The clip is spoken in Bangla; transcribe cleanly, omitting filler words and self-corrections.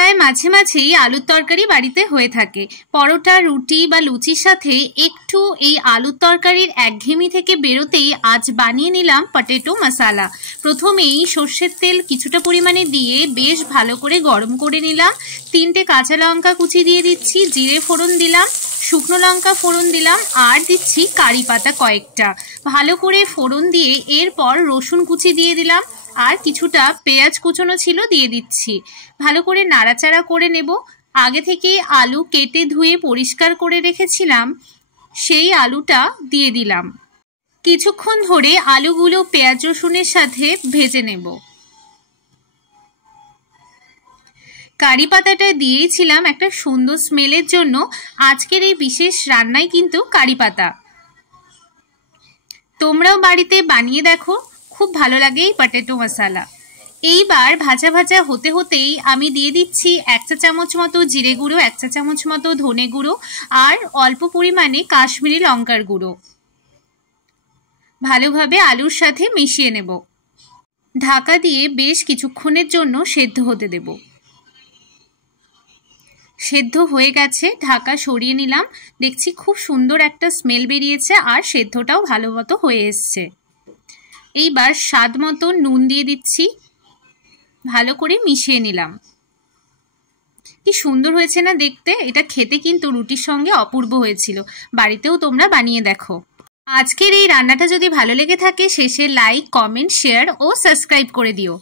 প্রায় মাঝে মাঝেই আলুর তরকারি বাড়িতে হয়ে থাকে। পরোটা, রুটি বা লুচির সাথে একটু এই আলুর তরকারির একঘেয়েমি থেকে বেরোতেই আজ বানিয়ে নিলাম পটেটো মশালা। প্রথমেই সর্ষের তেল কিছুটা পরিমাণে দিয়ে বেশ ভালো করে গরম করে নিলাম। 3টে কাঁচা লঙ্কা কুচি দিয়ে দিচ্ছি, জিরে ফোড়ন দিলাম, শুকনো লঙ্কা ফোড়ন দিলাম আর দিচ্ছি কারি পাতা কয়েকটা। ভালো করে ফোড়ন দিয়ে এরপর রসুন কুচি দিয়ে দিলাম আর কিছুটা পেঁয়াজ কুচনো ছিল দিয়ে দিচ্ছি। ভালো করে নাড়াচাড়া করে নেব। আগে থেকে আলু কেটে ধুয়ে পরিষ্কার করে রেখেছিলাম, সেই আলুটা দিয়ে দিলাম। কিছুক্ষণ ধরে আলুগুলো পেঁয়াজ রসুনের সাথে ভেজে নেব। কারি পাতাটা দিয়েছিলাম একটা সুন্দর স্মেলের জন্য। আজকের এই বিশেষ রান্নায় কিন্তু কারি পাতা। তোমরাও বাড়িতে বানিয়ে দেখো, খুব ভালো লাগে এই পটেটো মশালা। এইবার ভাজা ভাজা হতে হতেই আমি দিয়ে দিচ্ছি 1 চা চামচ মতো জিরে গুঁড়ো, 1 চা চামচ মতো ধনে গুঁড়ো আর অল্প পরিমাণে কাশ্মীরি লঙ্কার গুঁড়ো। ভালোভাবে আলুর সাথে মিশিয়ে নেব। ঢাকা দিয়ে বেশ কিছুক্ষণের জন্য সেদ্ধ হতে দেব। সেদ্ধ হয়ে গেছে, ঢাকা সরিয়ে নিলাম। দেখছি খুব সুন্দর একটা স্মেল বেরিয়েছে আর সেদ্ধটাও ভালো মতো হয়ে এসছে। এইবার স্বাদ মতো নুন দিয়ে দিচ্ছি, ভালো করে মিশিয়ে নিলাম। কি সুন্দর হয়েছে না দেখতে! এটা খেতে কিন্তু রুটির সঙ্গে অপূর্ব হয়েছিল। বাড়িতেও তোমরা বানিয়ে দেখো। আজকের এই রান্নাটা যদি ভালো লেগে থাকে শেষে লাইক, কমেন্ট, শেয়ার ও সাবস্ক্রাইব করে দিও।